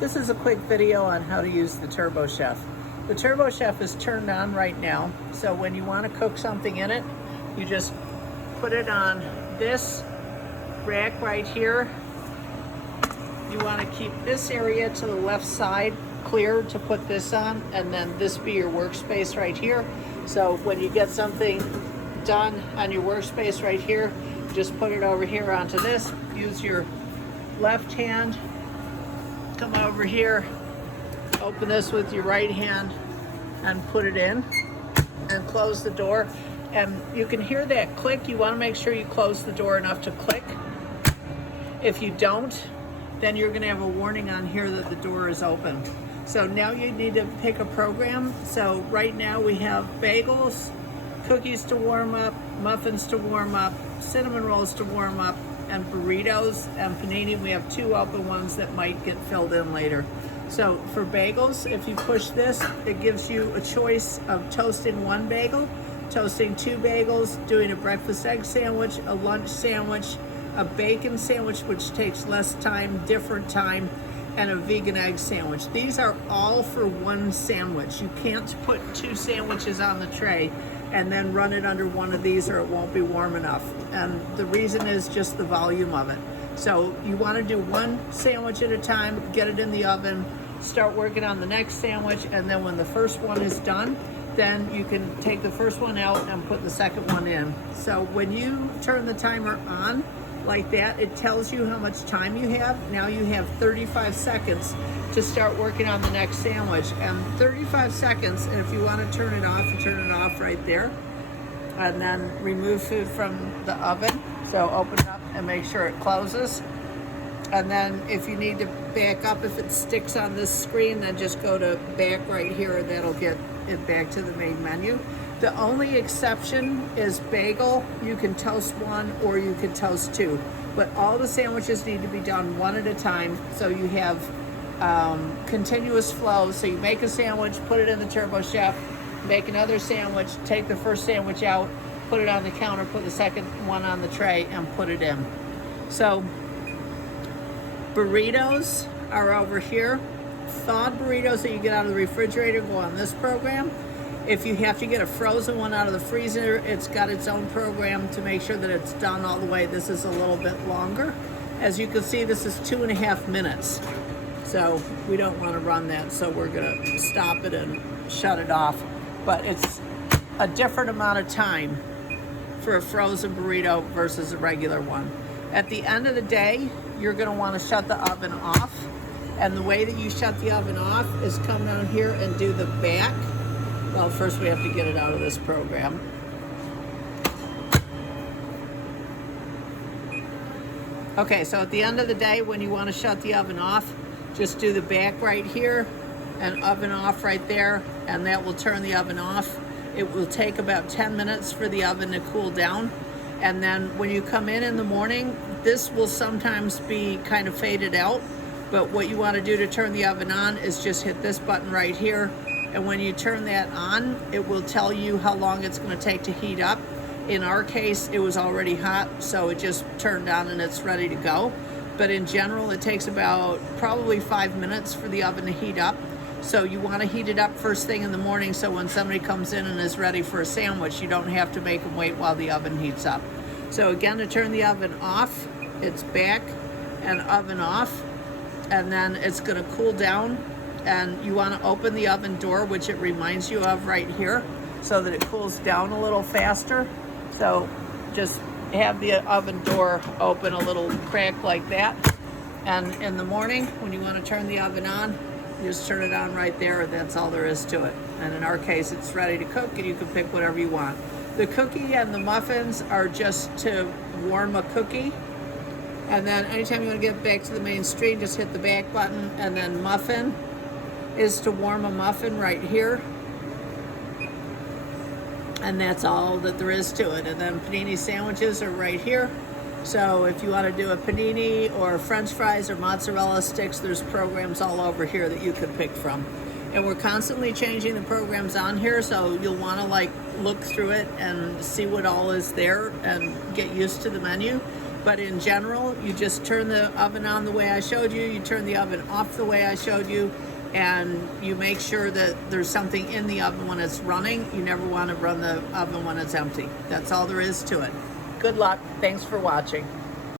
This is a quick video on how to use the Turbo Chef. The Turbo Chef is turned on right now, so when you want to cook something in it, you just put it on this rack right here. You want to keep this area to the left side clear to put this on, and then this be your workspace right here. So when you get something done on your workspace right here, just put it over here onto this. Use your left hand, come over here, open this with your right hand and put it in and close the door. And you can hear that click. You want to make sure you close the door enough to click. If you don't, then you're going to have a warning on here that the door is open. So now you need to pick a program. So right now we have bagels, cookies to warm up, muffins to warm up, cinnamon rolls to warm up, and burritos and panini. We have two open ones that might get filled in later. So for bagels, if you push this, it gives you a choice of toasting one bagel, toasting two bagels, doing a breakfast egg sandwich, a lunch sandwich, a bacon sandwich, which takes less time, different time, and a vegan egg sandwich. These are all for one sandwich. You can't put two sandwiches on the tray and then run it under one of these or it won't be warm enough. And the reason is just the volume of it. So you want to do one sandwich at a time, get it in the oven, start working on the next sandwich, and then when the first one is done, then you can take the first one out and put the second one in. So when you turn the timer on like that, it tells you how much time you have. Now you have 35 seconds to start working on the next sandwich, and 35 seconds, and if you want to turn it off, you turn it off right there, and then remove food from the oven. So open it up and make sure it closes, and then if you need to back up, if it sticks on this screen, then just go to back right here and that'll get it back to the main menu. The only exception is bagel. You can toast one or you can toast two, but all the sandwiches need to be done one at a time so you have continuous flow. So you make a sandwich, put it in the Turbo Chef, make another sandwich, take the first sandwich out, put it on the counter, put the second one on the tray, and put it in. So burritos are over here. Thawed burritos that you get out of the refrigerator go on this program. If you have to get a frozen one out of the freezer, it's got its own program to make sure that it's done all the way. This is a little bit longer. As you can see, this is 2.5 minutes. So we don't want to run that, so we're gonna stop it and shut it off. But it's a different amount of time for a frozen burrito versus a regular one. At the end of the day, you're gonna want to shut the oven off. And the way that you shut the oven off is come down here and do the back. Well, first we have to get it out of this program. Okay, so at the end of the day, when you want to shut the oven off, just do the back right here and oven off right there, and that will turn the oven off. It will take about 10 minutes for the oven to cool down. And then when you come in the morning, this will sometimes be kind of faded out, but what you want to do to turn the oven on is just hit this button right here. And when you turn that on, it will tell you how long it's going to take to heat up. In our case, it was already hot, so it just turned on and it's ready to go. But in general, it takes about probably 5 minutes for the oven to heat up. So you want to heat it up first thing in the morning, so when somebody comes in and is ready for a sandwich, you don't have to make them wait while the oven heats up. So again, to turn the oven off, it's back and oven off, and then it's going to cool down. And you want to open the oven door, which it reminds you of right here, so that it cools down a little faster. So just have the oven door open a little crack like that. And in the morning, when you want to turn the oven on, you just turn it on right there, and that's all there is to it. And in our case, it's ready to cook, and you can pick whatever you want. The cookie and the muffins are just to warm a cookie. And then anytime you want to get back to the main screen, just hit the back button, and then muffin is to warm a muffin right here, and that's all that there is to it. And then panini sandwiches are right here. So if you want to do a panini or French fries or mozzarella sticks, there's programs all over here that you could pick from. And we're constantly changing the programs on here, so you'll want to like look through it and see what all is there and get used to the menu. But in general, you just turn the oven on the way I showed you, you turn the oven off the way I showed you, and you make sure that there's something in the oven when it's running. You never want to run the oven when it's empty. That's all there is to it. Good luck. Thanks for watching.